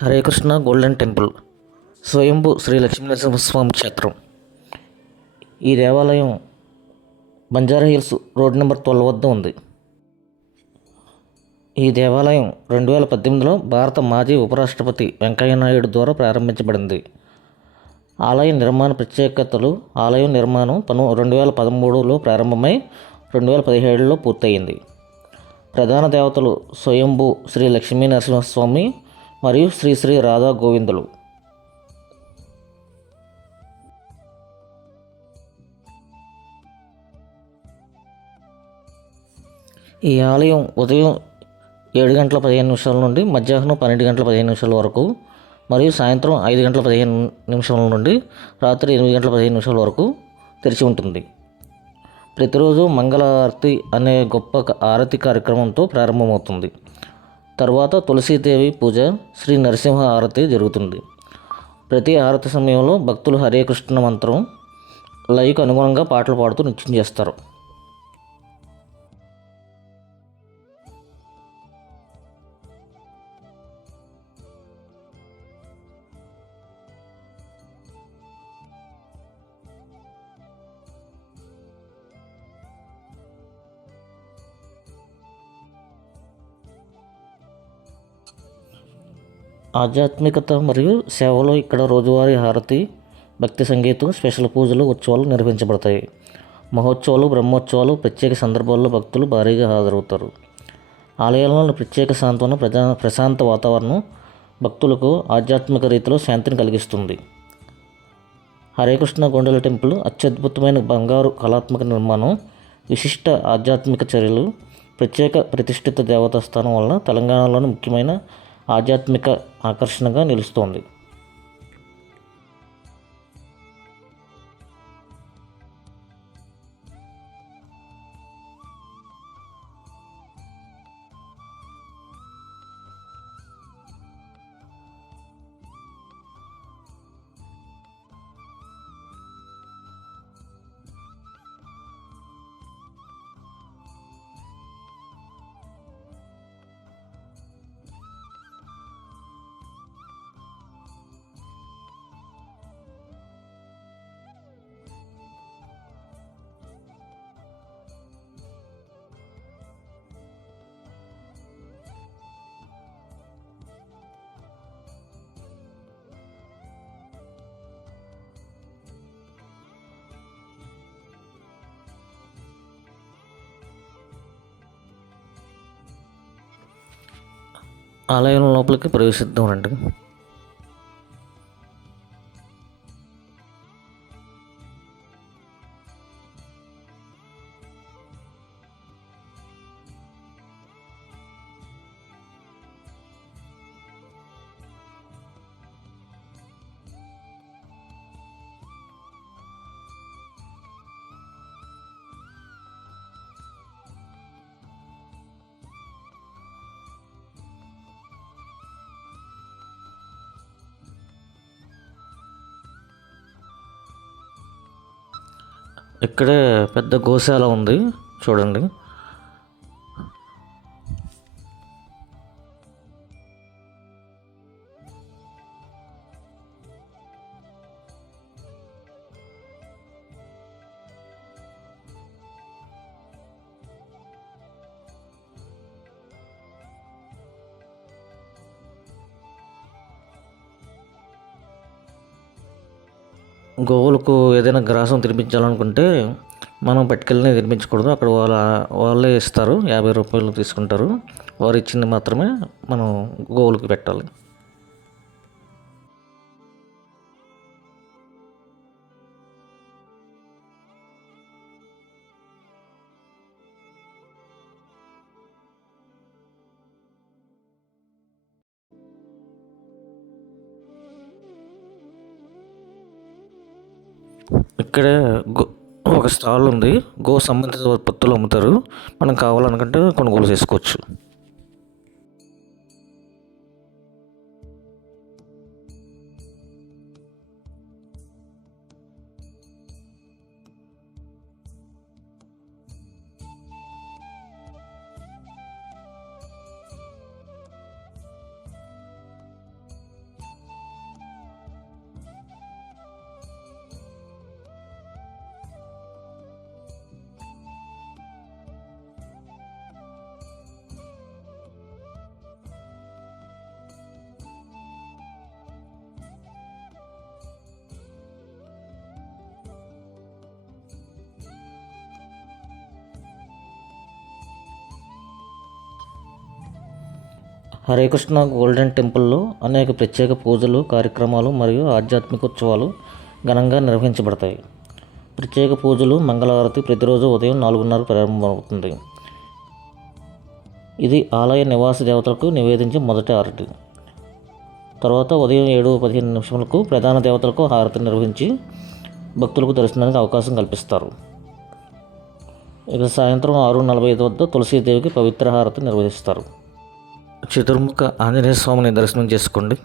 Hare Krishna golden temple స్వయంభూ శ్రీ లక్ష్మీనరసింహస్వామి క్షేత్రం. ఈ దేవాలయం బంజారా హిల్స్ రోడ్ నెంబర్ 12 వద్ద ఉంది. ఈ దేవాలయం 2018లో భారత మాజీ ఉపరాష్ట్రపతి వెంకయ్యనాయుడు ద్వారా ప్రారంభించబడింది. ఆలయ నిర్మాణ ప్రత్యేకతలు: ఆలయం నిర్మాణం 2013లో ప్రారంభమై 2017లో పూర్తయింది. ప్రధాన దేవతలు స్వయంభూ శ్రీ లక్ష్మీనరసింహస్వామి మరియు శ్రీ శ్రీ రాధా గోవిందులు. ఈ ఆలయం ఉదయం 7:15 నుండి మధ్యాహ్నం 12:15 వరకు మరియు సాయంత్రం 5:15 నుండి రాత్రి 8:15 వరకు తెరిచి ఉంటుంది. ప్రతిరోజు మంగళ ఆరతి అనే గొప్ప ఆరతి కార్యక్రమంతో ప్రారంభమవుతుంది. తర్వాత తులసీదేవి పూజ, శ్రీ నరసింహ ఆరతి జరుగుతుంది. ప్రతి ఆరతి సమయంలో భక్తులు హరే కృష్ణ మంత్రం లయకు అనుగుణంగా పాటలు పాడుతూ నృత్యం చేస్తారు. ఆధ్యాత్మికత మరియు సేవలో ఇక్కడ రోజువారీ హారతి, భక్తి సంగీతం, స్పెషల్ పూజలు, ఉత్సవాలు నిర్వహించబడతాయి. మహోత్సవాలు, బ్రహ్మోత్సవాలు, ప్రత్యేక సందర్భాల్లో భక్తులు భారీగా హాజరవుతారు. ఆలయాలలో ప్రత్యేక సాంత్వన, ప్రశాంత వాతావరణం భక్తులకు ఆధ్యాత్మిక రీతిలో శాంతిని కలిగిస్తుంది. హరే కృష్ణ గోల్డెన్ టెంపుల్ అత్యద్భుతమైన బంగారు కళాత్మక నిర్మాణం, విశిష్ట ఆధ్యాత్మిక చర్యలు, ప్రత్యేక ప్రతిష్ఠిత దేవతాస్థానం వలన తెలంగాణలోని ముఖ్యమైన ఆధ్యాత్మిక ఆకర్షణగా నిలుస్తోంది. ఆలయం లోపలికి ప్రవేశిద్దాం రండి. ఇక్కడే పెద్ద గోశాల ఉంది, చూడండి. గోవులకు ఏదైనా గ్రాసం తినిపించాలనుకుంటే మనం పట్టుకెళ్ళి తినిపించకూడదు. అక్కడ వాళ్ళే ఇస్తారు, 50 రూపాయలు తీసుకుంటారు. వారు ఇచ్చింది మాత్రమే మనం గోవులకు పెట్టాలి. ఇక్కడే ఒక స్టాల్ ఉంది, గో సంబంధిత ఉత్పత్తులు అమ్ముతారు. మనం కావాలనుకుంటే కొనుగోలు చేసుకోవచ్చు. హరే కృష్ణ గోల్డెన్ టెంపుల్లో అనేక ప్రత్యేక పూజలు, కార్యక్రమాలు మరియు ఆధ్యాత్మిక ఉత్సవాలు ఘనంగా నిర్వహించబడతాయి. ప్రత్యేక పూజలు, మంగళహారతి ప్రతిరోజు ఉదయం 4:30 ప్రారంభమవుతుంది. ఇది ఆలయ నివాస దేవతలకు నివేదించే మొదటి హారతి. తర్వాత ఉదయం 7:15 ప్రధాన దేవతలకు హారతి నిర్వహించి భక్తులకు దర్శనానికి అవకాశం కల్పిస్తారు. ఇక సాయంత్రం 6:45 వద్ద తులసీదేవికి పవిత్ర హారతి నిర్వహిస్తారు. చతుర్ముఖ ఆంజనేయ స్వామిని దర్శనం చేసుకోండి.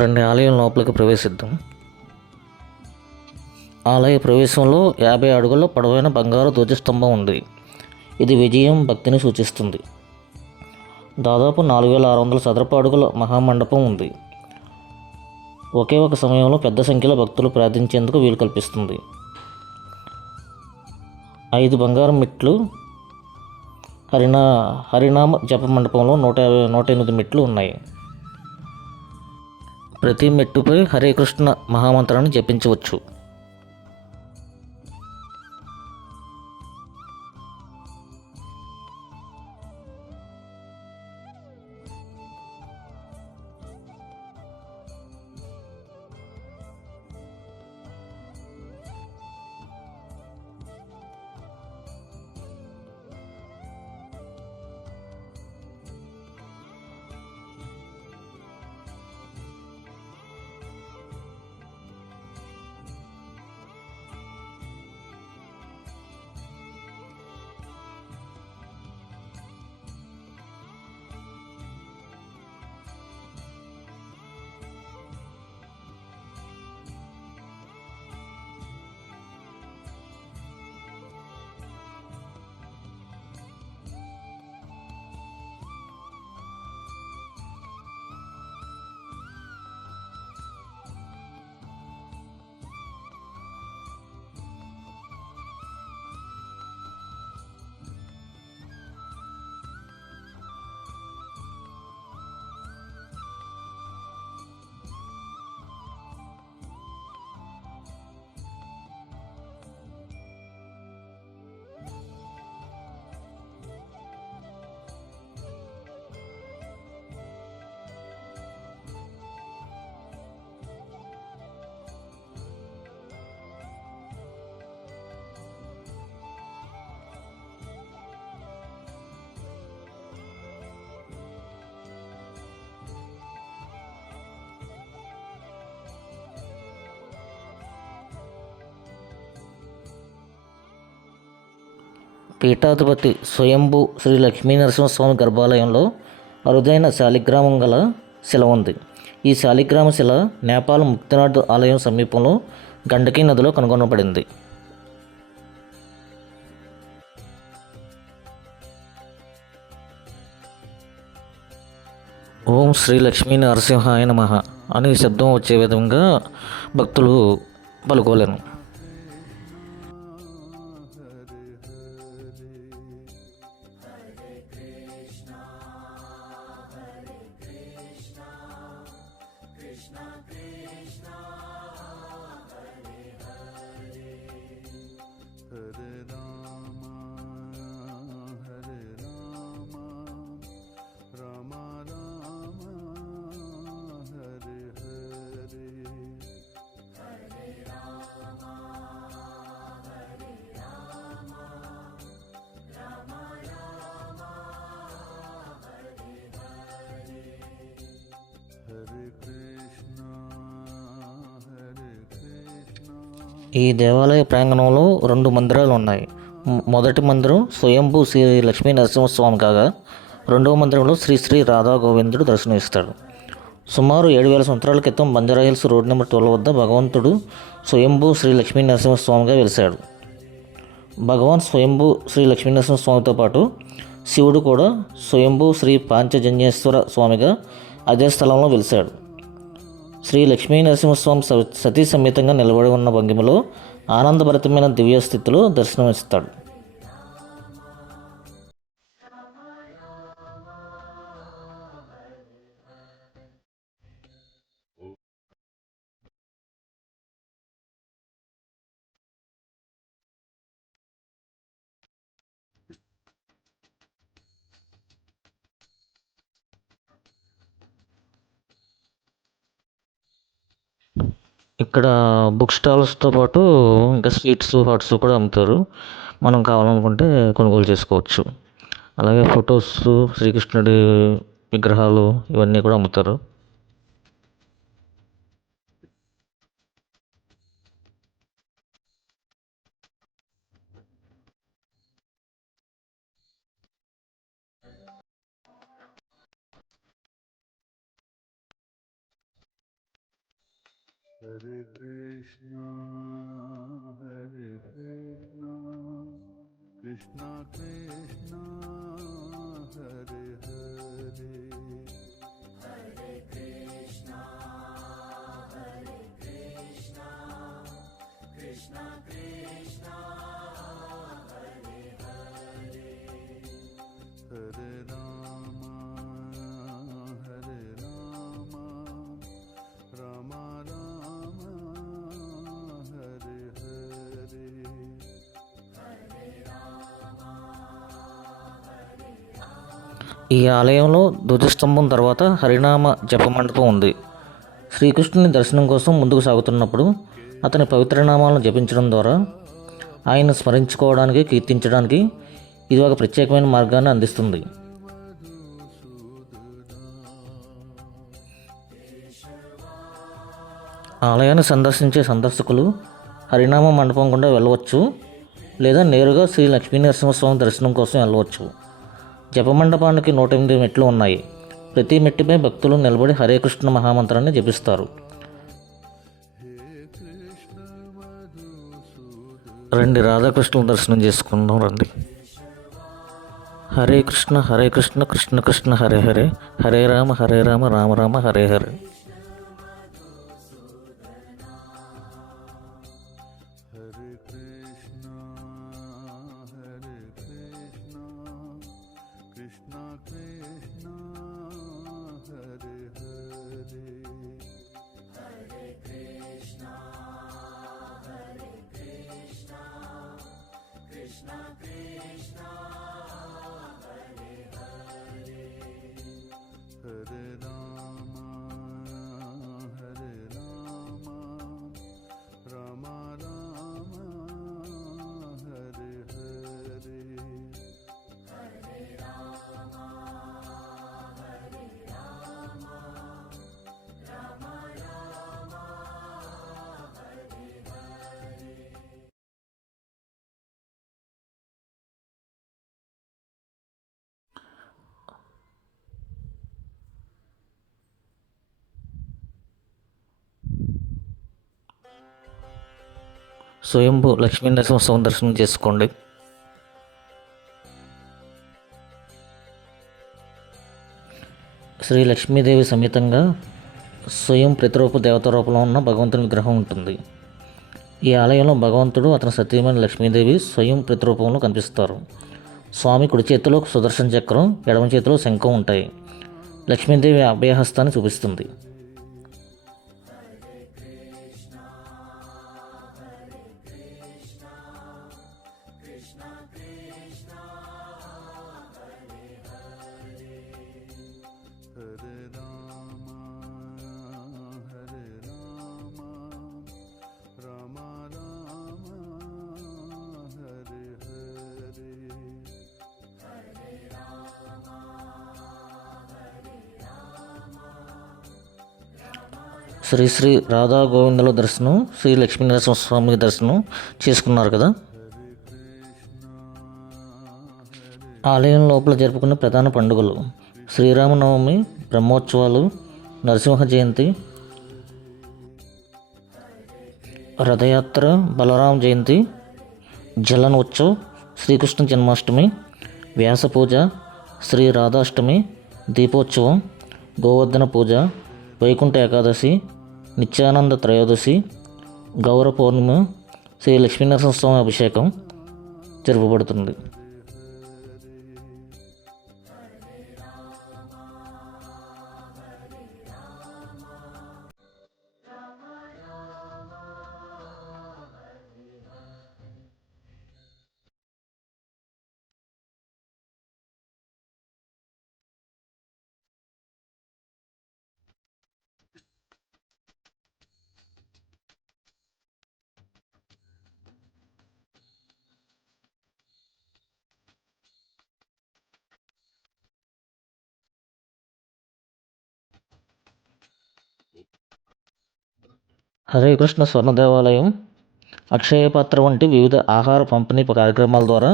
రండి ఆలయం లోపలికి ప్రవేశిద్దాం. ఆలయ ప్రవేశంలో 50 అడుగుల పొడవైన బంగారు ధ్వజస్తంభం ఉంది. ఇది విజయం, భక్తిని సూచిస్తుంది. దాదాపు 4600 చదరపు అడుగుల మహామండపం ఉంది. ఒకే ఒక సమయంలో పెద్ద సంఖ్యలో భక్తులు ప్రార్థించేందుకు వీలు కల్పిస్తుంది. 5 బంగారం మెట్లు, హరినామ జప మండపంలో 108 మెట్లు ఉన్నాయి. ప్రతి మెట్టుపై హరే కృష్ణ మహామంత్రాన్ని జపించవచ్చు. పీఠాధిపతి స్వయంభూ శ్రీ లక్ష్మీనరసింహస్వామి గర్భాలయంలో అరుదైన శాలిగ్రామం గల శిల ఉంది. ఈ శాలిగ్రామ శిల నేపాల్ ముక్తినాథ్ ఆలయం సమీపంలో గండకీ నదిలో కనుగొనబడింది. ఓం శ్రీ లక్ష్మీ నరసింహాయ నమః అని శబ్దం వచ్చే విధంగా భక్తులు పలుకోలేను. ఈ దేవాలయ ప్రాంగణంలో 2 మందిరాలు ఉన్నాయి. మొదటి మందిరం స్వయంభూ శ్రీ లక్ష్మీ నరసింహస్వామి కాగా, రెండవ మందిరంలో శ్రీ శ్రీ రాధా గోవిందుడు దర్శనమిస్తాడు. సుమారు 7000 సంవత్సరాల క్రితం బంజారా హిల్స్ రోడ్ నెంబర్ 12 వద్ద భగవంతుడు స్వయంభూ శ్రీ లక్ష్మీ నరసింహస్వామిగా వెలిశాడు. భగవాన్ స్వయంభూ శ్రీ లక్ష్మీ నరసింహస్వామితో పాటు శివుడు కూడా స్వయంభూ శ్రీ పాంచజన్యేశ్వర స్వామిగా అదే స్థలంలో వెలిశాడు. శ్రీ లక్ష్మీ నరసింహస్వామి సతీ సమేతంగా నిలబడి ఉన్న భంగిమలో ఆనందభరితమైన దివ్య స్థితిలో దర్శనమిస్తాడు. ఇక్కడ బుక్ స్టాల్స్తో పాటు ఇంకా స్వీట్స్ హాట్స్ కూడా అమ్ముతారు. మనం కావాలనుకుంటే కొనుగోలు చేసుకోవచ్చు. అలాగే ఫొటోస్, శ్రీకృష్ణుడి విగ్రహాలు ఇవన్నీ కూడా అమ్ముతారు. Hare Krishna, Hare Krishna, Krishna Krishna, Hare Hare, Hare Krishna, Hare Krishna, Krishna Krishna, Hare Hare, Hare Rama, Hare Rama, Rama Rama, Hare Hare, Hare Rama, Hare Rama. ఈ ఆలయంలో ధ్వజస్తంభం తర్వాత హరినామ జప మండపం ఉంది. శ్రీకృష్ణుని దర్శనం కోసం ముందుకు సాగుతున్నప్పుడు అతని పవిత్ర నామాలను జపించడం ద్వారా ఆయన్ని స్మరించుకోవడానికి, కీర్తించడానికి ఇది ఒక ప్రత్యేకమైన మార్గాన్ని అందిస్తుంది. ఆలయాన్ని సందర్శించే సందర్శకులు హరినామ మండపం గుండా వెళ్ళవచ్చు, లేదా నేరుగా శ్రీ లక్ష్మీ నరసింహస్వామి దర్శనం కోసం వెళ్ళవచ్చు. జపమండపానికి 108 మెట్లు ఉన్నాయి. ప్రతి మెట్టిపై భక్తులు నిలబడి హరే కృష్ణ మహామంత్రాన్ని జపిస్తారు. రండి, రాధాకృష్ణుల దర్శనం చేసుకుందాం రండి. Hare Krishna Krishna Krishna Hare Hare, Hare Rama Rama Rama Hare Hare. Hare Krishna, Hare Krishna, Krishna Krishna, Hare Hare, Hare Krishna, Hare Krishna, Krishna Krishna, Hare Hare, Hare Rama, Hare Rama, Rama Rama, Hare Hare, Hare Rama, Hare Rama, Rama Rama, Hare Hare. స్వయంభూ లక్ష్మీ నరసింహస్వామి దర్శనం చేసుకోండి. శ్రీ లక్ష్మీదేవి సమేతంగా స్వయం ప్రతిరూప దేవత రూపంలో ఉన్న భగవంతుని విగ్రహం ఉంటుంది. ఈ ఆలయంలో భగవంతుడు, అతని సతీమణి లక్ష్మీదేవి స్వయం ప్రతిరూపంలో కనిపిస్తారు. స్వామి కుడి చేతిలో సుదర్శన చక్రం, ఎడమ చేతిలో శంఖం ఉంటాయి. లక్ష్మీదేవి అభయహస్తాన్ని చూపిస్తుంది. Hare Rama, Hare Rama, Rama Rama, Hare Hare, Hare Rama, Hare Rama, Shri Shri Radha Govindula దర్శనం, శ్రీ లక్ష్మీ నరసింహస్వామి దర్శనం చేసుకున్నారు కదా. ఆలయం లోపల జరుపుకునే ప్రధాన పండుగలు: శ్రీరామనవమి, బ్రహ్మోత్సవాలు, నరసింహ జయంతి, రథయాత్ర, బలరామ జయంతి, జలన్ ఉత్సవ్, శ్రీకృష్ణ జన్మాష్టమి, వ్యాస పూజ, శ్రీ రాధాష్టమి, దీపోత్సవం, గోవర్ధన పూజ, వైకుంఠ ఏకాదశి, నిత్యానంద త్రయోదశి, గౌర పౌర్ణిమ, శ్రీ లక్ష్మీనరసింహస్వామి అభిషేకం జరుపబడుతుంది. హరే కృష్ణ స్వర్ణ దేవాలయం అక్షయ పాత్ర వంటి వివిధ ఆహార పంపిణీ కార్యక్రమాల ద్వారా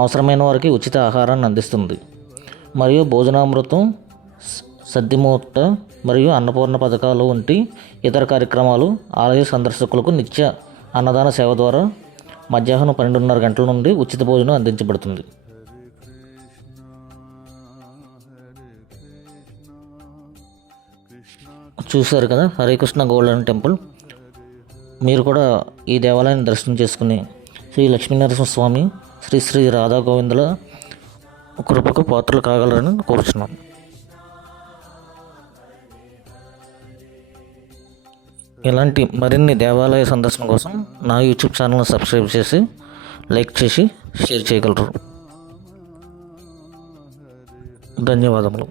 అవసరమైన వారికి ఉచిత ఆహారాన్ని అందిస్తుంది. మరియు భోజనామృతం, సద్దిమూట మరియు అన్నపూర్ణ పథకాలు వంటి ఇతర కార్యక్రమాలు ఆలయ సందర్శకులకు నిత్య అన్నదాన సేవ ద్వారా మధ్యాహ్నం 12:30 గంటల నుండి ఉచిత భోజనం అందించబడుతుంది. చూశారు కదా హరే కృష్ణ గోల్డెన్ టెంపుల్. మీరు కూడా ఈ దేవాలయాన్ని దర్శనం చేసుకుని శ్రీ లక్ష్మీనరసింహస్వామి, శ్రీ శ్రీ రాధా గోవిందుల కృపకు పాత్రలు కాగలరని కోరుచున్నాను. ఇలాంటి మరిన్ని దేవాలయ సందర్శన కోసం నా యూట్యూబ్ ఛానల్ని సబ్స్క్రైబ్ చేసి లైక్ చేసి షేర్ చేయగలరు. ధన్యవాదములు.